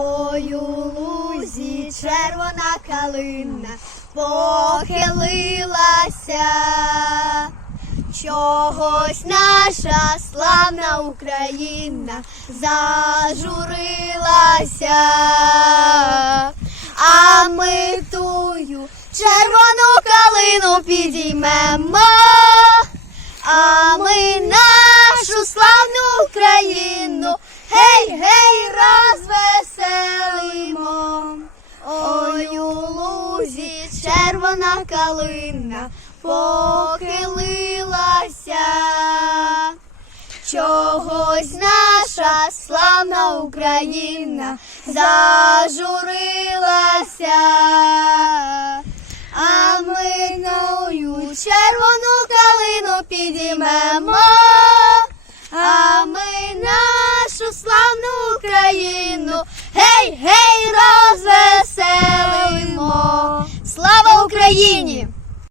Ой, у лузі червона калина похилилася, чогось наша славна Україна зажурилася, а ми тую червону калину підіймемо, червона калина похилилася. Чогось наша славна Україна зажурилася, а ми ною червону калину підіймемо, а ми нашу славну Україну, гей, гей, розвеселимо. Україні!